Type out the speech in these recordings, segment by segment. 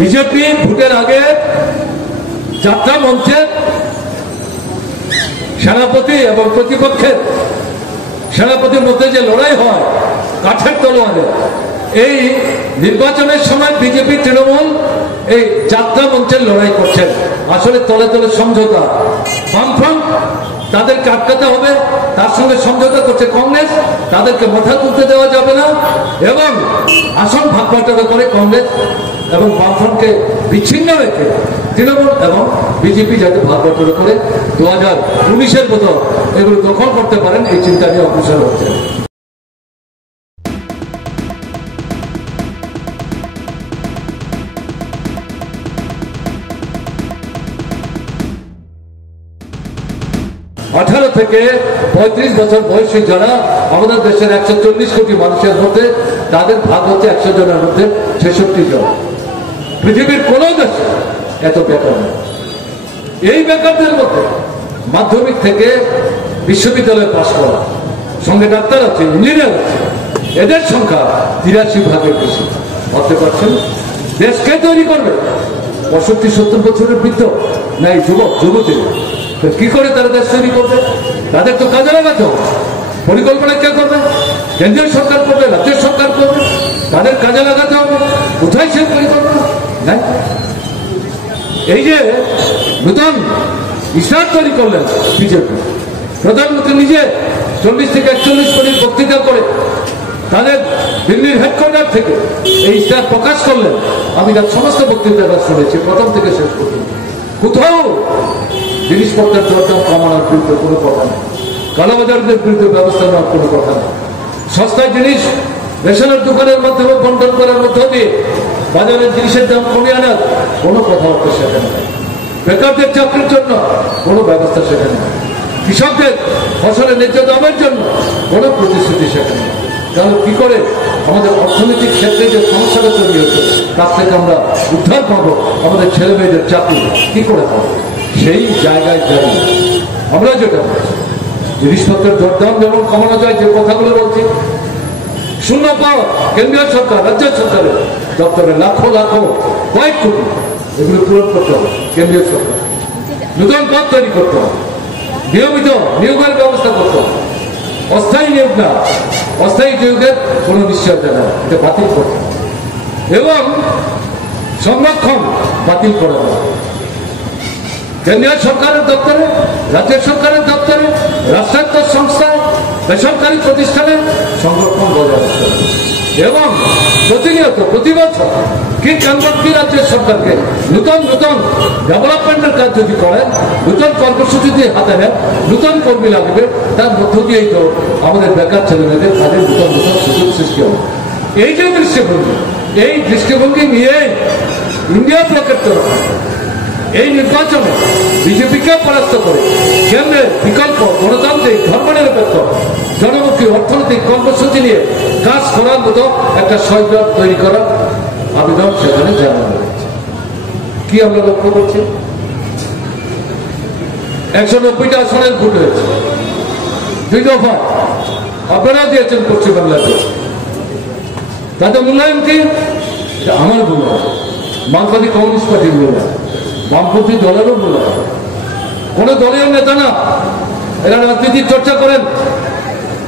BJP ভোটের আগে যাত্রা মঞ্চে সেনাপতি এবং প্রতিপক্ষের সেনাপতির মধ্যে যে লড়াই হয় কাঠের তলোয়ারে, এই নির্বাচনের সময় বিজেপি তৃণমূল এই যাত্রা মঞ্চের লড়াই করছেন। আসলে তলে তলে সমঝোতা, বামফ্রন্ট তাদেরকে আটকাতে হবে, তার সঙ্গে সমঝোতা করছে কংগ্রেস, তাদেরকে মাথা তুলতে দেওয়া যাবে না, এবং আসন ভাগ বাটোয়ারা করে কংগ্রেস এবং বামফ্রন্টকে বিচ্ছিন্ন রেখে তৃণমূল এবং বিজেপি যাতে ভাগ বাটোয়ারা করে 2019-এর মতো এগুলো দখল করতে পারেন, এই চিন্তা নিয়ে অগ্রসর হচ্ছে। আঠারো থেকে 35 বছর বয়সী যারা আমাদের দেশের 140 কোটি মানুষের মধ্যে, তাদের ভাগ হচ্ছে 100 জনের মধ্যে 66 জন। পৃথিবীর কোন দেশে এত বেকার নেই। এই বেকারদের মধ্যে মাধ্যমিক থেকে বিশ্ববিদ্যালয়ে পাশ করা, সঙ্গে ডাক্তার আছে, ইঞ্জিনিয়ার আছে, এদের সংখ্যা 83 ভাগের বেশি। ভাবতে পারছেন দেশকে তৈরি করবে 65-70 বছরের বৃদ্ধ না এই যুবক যুবতী? কি করে তারা দেশ তৈরি করবে? তাদের তো কাজে লাগাতে হবে। পরিকল্পনা কে করবে? কেন্দ্রীয় সরকার করবে, রাজ্য সরকার করবে, তাদের কাজে লাগাতে হবে। কোথায় সে পরিকল্পনা নাই? এই যে নতুন ইসলাম তৈরি করলেন বিজেপি, প্রধানমন্ত্রী নিজে 40 থেকে 41 কোটি বক্তৃতা করে তাদের দিল্লির হেডকোয়ার্টার থেকে এই ইসলাম প্রকাশ করলেন। আমি তার সমস্ত বক্তৃতা শুনেছি প্রথম থেকে শেষ পর্যন্ত। কোথাও জিনিসপত্রের দরদাম কমানোর বিরুদ্ধে কোনো কথা নেই, কালোবাজারদের বিরুদ্ধে ব্যবস্থা নেওয়ার কোনো কথা নেই, সস্তায় জিনিস রেশনের দোকানের মাধ্যমে বন্টন করার মধ্য দিয়ে বাজারের জিনিসের দাম কমিয়ে আনার কোনো কথাবার্তা সেখানে নেই, বেকারদের চাকরির জন্য কোনো ব্যবস্থা সেখানে নেই, কৃষকদের ফসলের ন্যায্য দামের জন্য কোনো প্রতিশ্রুতি সেখানে নেই। তাহলে কি করে আমাদের অর্থনৈতিক ক্ষেত্রে যে সমস্যাটা তৈরি হচ্ছে তার থেকে আমরা উদ্ধার পাবো? আমাদের ছেলে মেয়েদের চাকরি কি করে পাবো? সেই জায়গায় দাঁড়িয়ে আমরা যেটা বলছি, জিনিসপত্রের দরদাম যেমন কমানো যায়, যে কথাগুলো বলছি, শূন্য পাওয়া কেন্দ্রীয় সরকার রাজ্য সরকারের দপ্তরে লাখো লাখো কয়েক কোটি, এগুলো পূরণ করতে হবে কেন্দ্রীয় সরকার। নতুন পদ তৈরি করতে হবে, নিয়মিত নিয়োগের ব্যবস্থা করতে হবে, অস্থায়ী নিয়োগ না, অস্থায়ী নিয়োগের কোনো নিশ্চয়তা না, এটা বাতিল করতে হবে, এবং সংরক্ষণ বাতিল করা হবে। কেন্দ্রীয় সরকারের দপ্তরে, রাজ্য সরকারের দপ্তরে, রাষ্ট্রায়ত্ত সংস্থায়, বেসরকারি প্রতিষ্ঠানে সংরক্ষণ বজায় রাখতে হবে, এবং প্রতিনিয়ত প্রতি বছর কি কেন্দ্র কি রাজ্যের সরকারকে নতুন নতুন ডেভেলপমেন্টের কাজ যদি করেন, নতুন কর্মসূচি দিয়ে হাতে নেন, নতুন কর্মী লাগবে, তার মধ্য দিয়েই তো আমাদের বেকার ছেলেমেয়েদের কাজের নতুন নতুন সুযোগ সৃষ্টি হবে। এই যে দৃষ্টিভঙ্গি, এই দৃষ্টিভঙ্গি নিয়ে ইন্ডিয়া ব্লকের তরফে এই নির্বাচনে বিজেপিকে পরাস্ত করে কেন্দ্রের বিকল্প গণতান্ত্রিক ধর্মনিরপেক্ষ জনমুখী অর্থনৈতিক কর্মসূচি নিয়ে কাজ করার মতো একটা সরকার তৈরি করার আবেদন সেখানে জানানো হয়েছে। কি আমরা লক্ষ্য করছি? 190টা আসনের ভোট হয়েছে, 2 দফা আপনারা দিয়েছেন পশ্চিমবাংলাতে। তাদের মূল্যায়ন কি? আমার মূল্যায়ন, মার্কসবাদী কমিউনিস্ট পার্টির মূল্যায়ন, বামপন্থী দলেরও মূল্যায়ন। কোন দলীয় নেতা না, এরা রাজনীতির চর্চা করেন,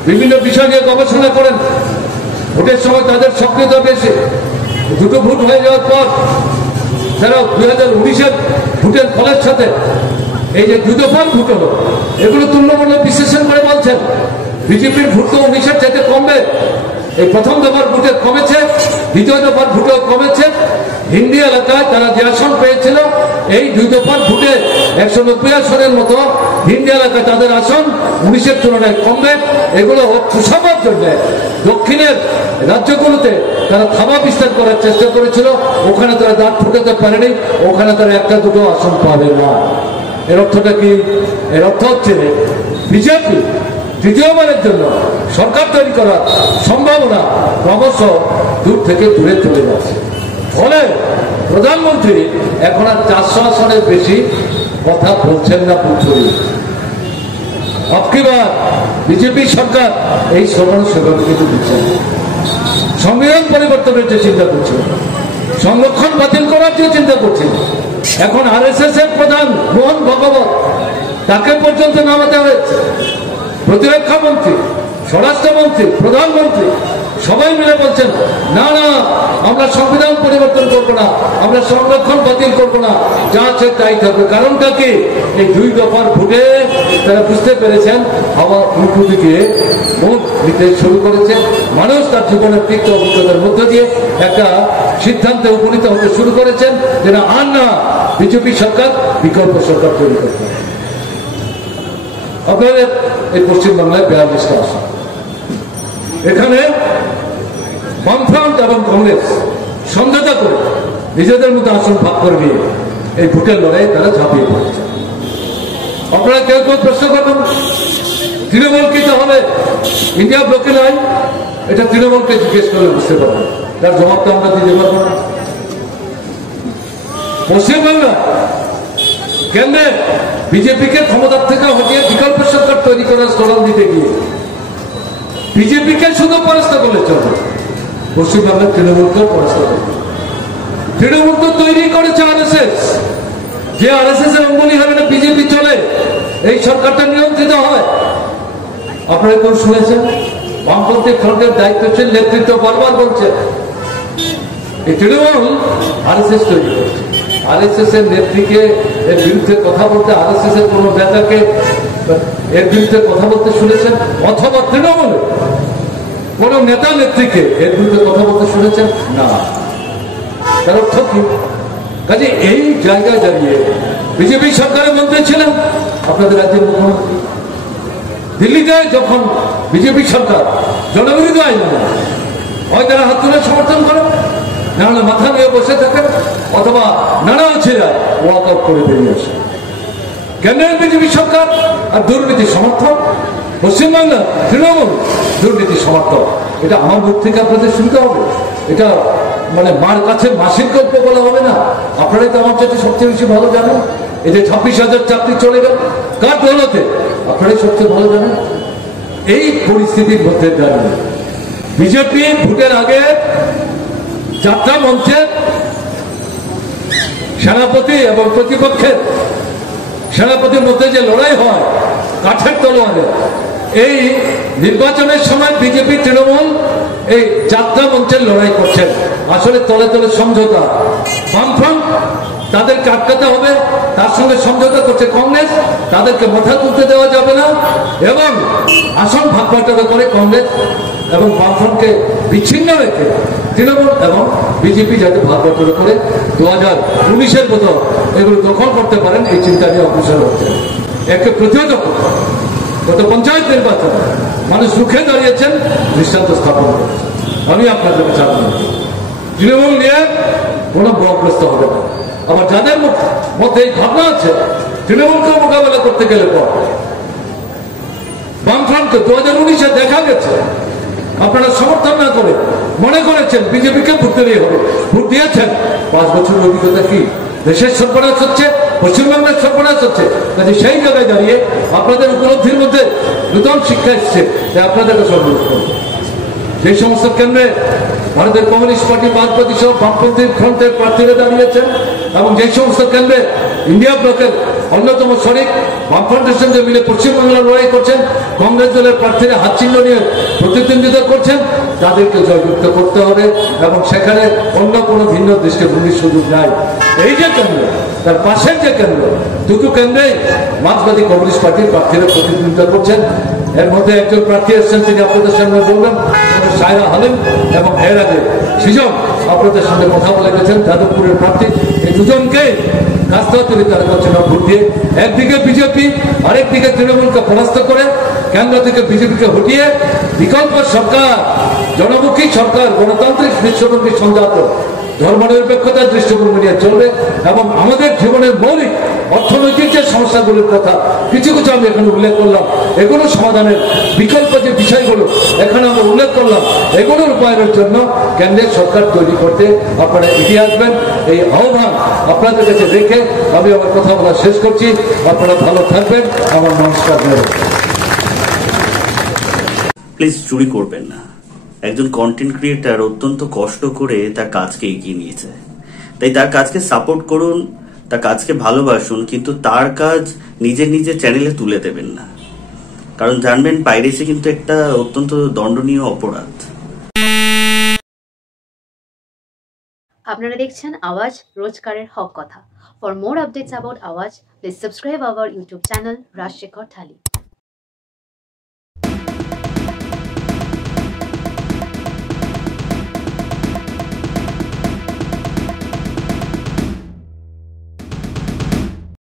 বিভিন্ন বিষয় নিয়ে গবেষণা করেন, ভোটের সময় তাদের সক্রিয়তা বেশি। 2টো ভোট হয়ে যাওয়ার পর তারা 2019-এর ভোটের ফলের সাথে এই যে 2 দফার ভোট হলো, এগুলো তুল্যমূল্য বিশ্লেষণ করে বলছেন বিজেপির ভোট তো 19-এর চাইতে কমবে। এই প্রথম দফার ভোটে কমেছে, দ্বিতীয় দফার ভোটেও কমেছে। হিন্দি এলাকায় তারা যে আসন পেয়েছিল, এই 2 দফার ভোটে 190 আসনের মতো হিন্দি এলাকায় তাদের আসন 19-এর তুলনায় কমবে। এগুলো পোষাবার জন্য দক্ষিণের রাজ্যগুলোতে তারা থাবা বিস্তার করার চেষ্টা করেছিল, ওখানে তারা দাঁত ফুটাতে পারেনি, ওখানে তারা 1-2 আসন পাবে না। এর অর্থটা কি? এর অর্থ হচ্ছে বিজেপি তৃতীয়বারের জন্য সরকার তৈরি করার সম্ভাবনা ক্রমশ দূর থেকে দূরে চলে যাচ্ছে। ফলে প্রধানমন্ত্রী এখন আর 400 আসনের বেশি কথা বলছেন না পুরোপুরি। আজকেবার বিজেপি সরকার এই সমান সেবা কিন্তু দিচ্ছে, সংবিধান পরিবর্তনের যে চিন্তা করছে, সংরক্ষণ বাতিল করার যে চিন্তা করছেন। এখন আরএসএস এর প্রধান মোহন ভগবত, তাকে পর্যন্ত নামাতে হয়েছে। প্রতিরক্ষা মন্ত্রী, স্বরাষ্ট্রমন্ত্রী, প্রধানমন্ত্রী সবাই মিলে বলছেন না না, আমরা সংবিধান পরিবর্তন করব না, আমরা সংরক্ষণ বাতিল করব না, যা আছে তাই থাকবে। কারণটা কি? এই 2 দফার ভোটে তারা বুঝতে পেরেছেন হাওয়া উল্টো দিকে মুখ দিতে শুরু করেছে। মানুষ তার জীবনের তিক্ত অভিজ্ঞতার মধ্য দিয়ে একটা সিদ্ধান্তে উপনীত হতে শুরু করেছেন যে না, আর না, বিজেপি সরকার বিকল্প সরকার তৈরি করতে হবে। আপনাদের এই পশ্চিমবাংলায় 42টা আসন, এখানে বামফ্রন্ট এবং কংগ্রেস সমঝোতা করে নিজেদের মধ্যে আসন ভাগ করে নিয়ে এই ভোটের লড়াই তারা ঝাঁপিয়ে পড়েছে। আপনারা কেউ কেউ প্রশ্ন করবেন তৃণমূল কি তাহলে ইন্ডিয়া ব্লকে নাই? এটা তৃণমূলকে জিজ্ঞেস করলে বুঝতে পারবেন, তার জবাবটা আমরা দিতে পারবো না। পশ্চিমবাংলা কেন্দ্রে বিজেপিকে ক্ষমতার থেকে হটিয়ে বিকল্প সরকার তৈরি করার স্লোগান দিতে গিয়ে বিজেপিকে শুধু পরাস্ত করলে চলবে, পশ্চিমবাংলার তৃণমূলকেও পরাস্ত করবে। তৃণমূল তো তৈরি করেছে আরএসএস, যে আরএসএস এর অঙ্গুলি হবে না বিজেপি চলে, এই সরকারটা নিয়ন্ত্রিত হয়। আপনারা কেউ শুনেছেন? বামপন্থী ফ্রন্টের দায়িত্বশীল নেতৃত্ব বারবার বলছে এই তৃণমূল আরএসএস তৈরি করছে। আরএসএস এর নেত্রীকে এর বিরুদ্ধে কথা বলতে, আরএসএস এর কোন নেতাকে এর বিরুদ্ধে কথা বলতে শুনেছেন? অথবা তৃণমূলে কোন নেতা নেত্রীকে এর বিরুদ্ধে কথা বলতে শুনেছেন? না। তার অর্থ কি? কাজে এই জায়গায় দাঁড়িয়ে বিজেপি সরকারের মন্ত্রী ছিলেন আপনাদের রাজ্যের মুখ্যমন্ত্রী। দিল্লিতে যখন বিজেপি সরকার জনবিরোধী আইন হয়, তারা হাত তুলে সমর্থন করেন, না হলে মাথা নিয়ে বসে থাকেন, অথবা নানা ছেড়ে ওয়াক আউট করে বেরিয়ে আসে। কেন্দ্রের বিজেপি সরকার আর দুর্নীতি সমর্থক, পশ্চিমবাংলা তৃণমূল দুর্নীতি সমর্থক। এটা আমার মুখ থেকে আপনাদের শুনতে হবে, এটা মানে মার কাছে মাসির গল্প বলা হবে না। আপনারাই তো আমার চাইতে সবচেয়ে বেশি ভালো জানেন। এই যে 26,000 চাকরি চলে গেল কার দৌলতে, আপনারাই সবচেয়ে ভালো জানেন। এই পরিস্থিতির মধ্যে দাঁড়িয়ে বিজেপি ভোটের আগে যাত্রা মঞ্চে সেনাপতি এবং প্রতিপক্ষের সেনাপতির মধ্যে যে লড়াই হয় কাঠের তলোয়ারে, এই নির্বাচনের সময় বিজেপি তৃণমূল এই যাত্রা মঞ্চের লড়াই করছেন। আসলে তলে তলে সমঝোতা। বামফ্রন্ট তাদেরকে আটকাতে হবে, তার সঙ্গে সমঝোতা করছে কংগ্রেস, তাদেরকে মাথা তুলতে দেওয়া যাবে না, এবং আসন ভাগ বাটোয়ারা করে কংগ্রেস এবং বামফ্রন্টকে বিচ্ছিন্ন রেখে তৃণমূল এবং বিজেপি যাতে ভাগ বাটোয়ারা করে 2019-এর মতো এগুলো দখল করতে পারেন, এই চিন্তা নিয়ে অগ্রসর হচ্ছে। একে প্রতিহত করতে গত পঞ্চায়েত নির্বাচন মানুষ রুখে দাঁড়িয়েছেন, দৃষ্টান্ত স্থাপন করেছে। আমি আপনাদেরকে জানাবো তৃণমূল নিয়ে কোন ব্রহ্মগ্রস্ত হবে না। আবার যাদের মধ্যে এই ভাবনা আছে তৃণমূলকে মোকাবেলা করতে গেলে পর বামফ্রন্টকে 2019-এ দেখা গেছে আপনারা সমর্থন না করে মনে করেছেন বিজেপিকে ভোট দিলেই হবে, ভোট দিয়েছেন। 5 বছরের অভিজ্ঞতা কি? দেশের সর্বনাশ হচ্ছে, পশ্চিমবাংলার সর্বনাশ হচ্ছে। কাজে সেই জায়গায় দাঁড়িয়ে আপনাদের উপলব্ধির মধ্যে নতুন শিক্ষা এসছে, আপনাদেরকে সর্বোচ্চ করবে। যে সমস্ত কেন্দ্রে ভারতের কমিউনিস্ট পার্টি 5% বামপন্থী ফ্রন্টের প্রার্থীরা দাঁড়িয়েছেন, এবং যে সমস্ত কেন্দ্রে ইন্ডিয়া ব্লকের অন্যতম শরিক বামফ্রন্টের সঙ্গে মিলে পশ্চিমবাংলার লড়াই করছেন, কংগ্রেস দলের প্রার্থীরা হাত চিহ্ন নিয়ে প্রতিদ্বন্দ্বিতা করছেন, তাদেরকে জয়যুক্ত করতে হবে, এবং সেখানে অন্য কোনো ভিন্ন দৃষ্টিভঙ্গির সুযোগ নাই। এই যে কেন্দ্র, তার পাশের যে কেন্দ্র, দুটো কেন্দ্রেই মার্ক্সবাদী কমিউনিস্ট পার্টির প্রার্থীরা প্রতিদ্বন্দ্বিতা করছেন। এর মধ্যে একজন প্রার্থী এসেছেন, তিনি আপনাদের সামনে বলবেন, সায়রা হালিম, এবং এর আগে সৃজন আপনাদের সঙ্গে কথা বলে গেছেন যাদবপুরের প্রার্থী। এই দুজনকে কাজটা তিনি তারা করছেন ভোট দিয়ে। একদিকে বিজেপি, আরেকদিকে তৃণমূলকে পরাস্ত করে কেন্দ্র থেকে বিজেপিকে হটিয়ে বিকল্প সরকার, জনমুখী সরকার, গণতান্ত্রিক দৃষ্টিভঙ্গি সংজাত ধর্মনিরপেক্ষতার দৃষ্টিভঙ্গি নিয়ে চলবে, এবং আমাদের জীবনের মৌলিক অর্থনৈতিক যে সমস্যাগুলোর কথা কিছু কিছু আমি এখানে উল্লেখ করলাম, এগুলো সমাধানের বিকল্প যে বিষয়গুলো এখানে আমরা উল্লেখ করলাম, এগুলো রূপায়ণের জন্য কেন্দ্রের সরকার তৈরি করতে আপনারা এগিয়ে আসবেন। এই আহ্বান আপনাদের কাছে রেখে আমি আমার কথা বলা শেষ করছি। আপনারা ভালো থাকবেন। আমার নমস্কার। প্লিজ চুরি করবেন না। একজন কন্টেন্ট ক্রিয়েটার অত্যন্ত কষ্ট করে তার কাজকে এগিয়ে নিয়েছে। তাই তার কাজকে সাপোর্ট করুন, তার কাজকে ভালোবাসুন, কিন্তু তার কাজ নিজের নিজের চ্যানেলে তুলে দেবেন না। কারণ জানবেন পাইরেসি কিন্তু একটা অত্যন্ত দণ্ডনীয় অপরাধ। আপনারা দেখছেন আওয়াজ, রোজকারের হক কথা। For more updates about Awaaz, please subscribe our YouTube channel Rajshekhar thali.